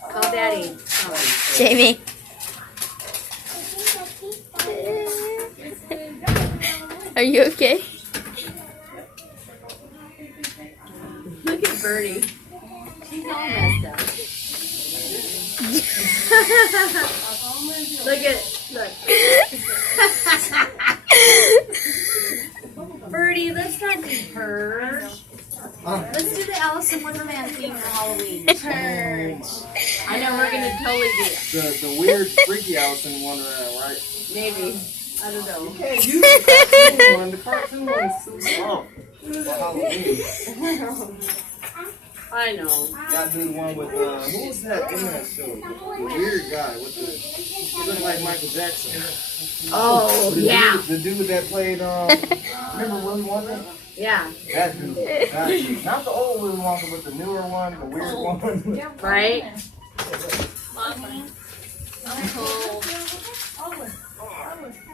Call Daddy. Jamie. Are you okay? Look at Birdie. She's all messed up. Look. Birdie, let's not do her. Let's do the Alice in Wonderland theme for Halloween. Purge. I know we're gonna totally do it. The weird, freaky Alice in Wonderland, right? Maybe. I don't know. You can't use the cartoon one. The cartoon one is too soft for Halloween. I know. Gotta do the one with, who was that in that show? The weird guy with the, he looked like Michael Jackson. Oh, yeah. The dude that played, remember Willy Wonka? Yeah. That dude. Not the old Willy Wonka, but the newer one, the weird one. Right? I'm cold.